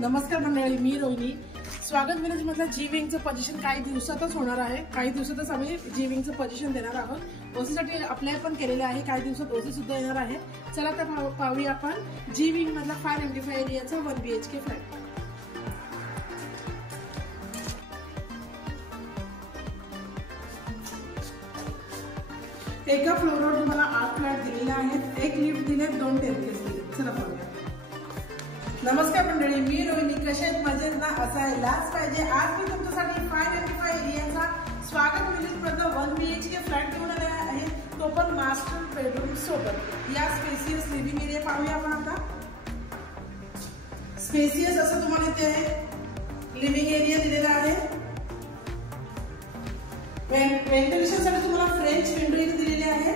नमस्कार मंडळी, मी रोहिणी. स्वागत विलेज मधलं जी विंगचं पोझिशन काही दिवसातच होणार आहे. काही दिवसातच आम्ही जी विंगचं पोझिशन देणार आहोत. ओसीसाठी अप्लाय पण केलेले आहे. काही दिवसात ओसी सुद्धा येणार आहे. चला तर पाहूया आपण जी विंग मधला 595 एरियाचा 1 BHK फ्लॅट. एका फ्लोरवर तुम्हाला 8 फ्लॅट दिलेले आहेत. एक लिफ्ट दिले, 2 टेरेस दिले. चला पाहूया. नमस्कार मंडळी, मी रोहिणी. कशा आहेत? मजेत ना? असायलाच पाहिजे. आज मी तुमच्यासाठी 595 एरियाचा स्वागत विलेज मधला 1 BHK फ्लॅट घेऊन आले आहे. तो पण मास्टर बेडरूम सोबत. या स्पेसियस लिव्हिंग एरिया पाहूया आपण आता. स्पेसियस असं तुम्हाला इथे लिव्हिंग एरिया दिलेला आहे. व्हेंटिलेशन साठी तुम्हाला फ्रेंच विंडो इथे दिलेली आहे.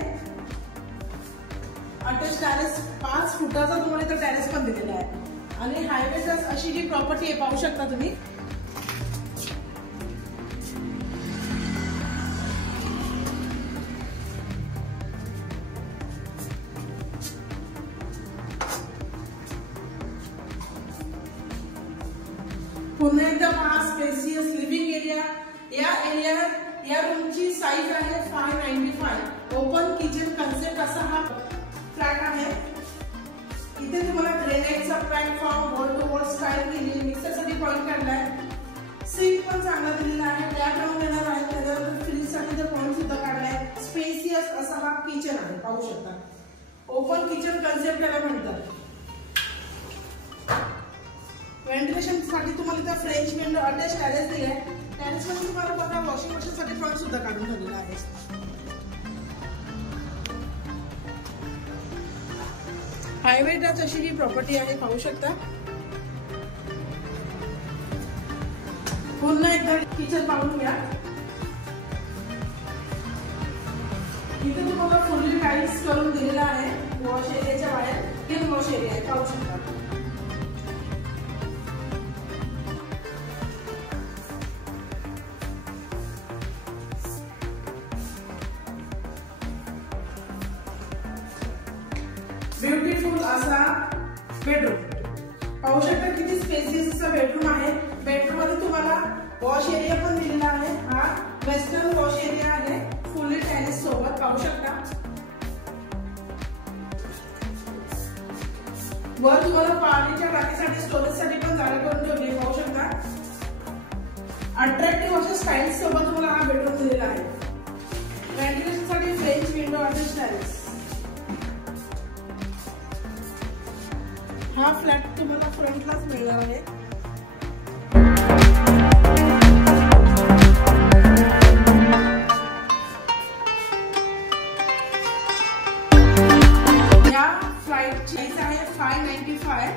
अटॅच टॅरेस 5 फुटाचा तुम्हाला इथे टॅरेस पण दिलेला आहे. आणि हायवे अशी जी प्रॉपर्टी आहे पाहू शकता तुम्ही. पुन्हा एकदा हा स्पेसियस लिव्हिंग एरिया. या रूमची साईज आहे 595. ओपन किचन कन्सेप्ट असा हा फ्लॅट आहे. इथे तुम्हाला ग्रेनाइटचा platform, wall to wall style केली, मिक्सरसाठी पॉइंट काढलाय. सिंक पण चांगला दिलेला आहे. टॅप लावून देणार आहे. त्याच्यानंतर फ्रीजसाठी तर पॉइंट सुद्धा काढलाय. स्पेसियस असा हा किचन आहे पाहू शकता. ओपन किचन कन्सेप्ट त्याला म्हणतात. व्हेंटिलेशन साठी तुम्हाला इथे फ्रेंच विंडो, अटॅच टॅरेस दिलाय. टॅरेस मध्ये तुम्हाला बघा वॉशिंग मशीन साठी पॉइंट सुद्धा काढून ठेवलेला आहे. हायवे टच अशी जी प्रॉपर्टी आहे पाहू शकता. पुन्हा एकदा किचन पाहून घ्या. इथे तुम्हाला फुल्ली टाईल्स करून दिलेला आहे. वॉश एरियाच्या बाहेर हे वॉश एरिया आहे पाहू शकता. ब्युटिफुल असा बेडरूम पाहू शकता. किती स्पेसियस असा बेडरूम आहे. बेडरूम मध्ये तुम्हाला वॉश एरिया पण दिलेला आहे. हा वेस्टर्न वॉश एरिया आहे फुल्ली टॅरेस सोबत पाहू शकता. वर तुम्हाला पाण्याच्या टाकीसाठी, स्टोरेजसाठी पण जागा करून ठेवली पाहू शकता. अट्रॅक्टिव्ह अशा स्टाईल सोबत तुम्हाला हा बेडरूम दिलेला आहे. व्हेंटिलेशन साठी फ्रेंच विंडो, अटॅच टॅरेस. हा फ्लॅट तुम्हाला फ्रंटलाच मिळणार आहे. या फ्लॅटची प्राइस आहे 595.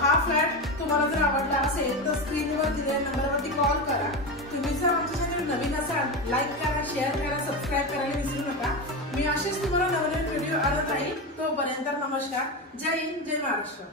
हा फ्लॅट तुम्हाला जर आवडला असेल तर स्क्रीनवर दिलेल्या नंबरवरती कॉल करा. तुम्ही जर आमच्या चॅनल नवीन असाल, लाईक करा, शेअर करा, सबस्क्राईब करायला विसरू नका. मी असेच तुम्हाला नवीन व्हिडिओ आणत राहील. तोपर्यंत नमस्कार. जय हिंद, जय महाराष्ट्र.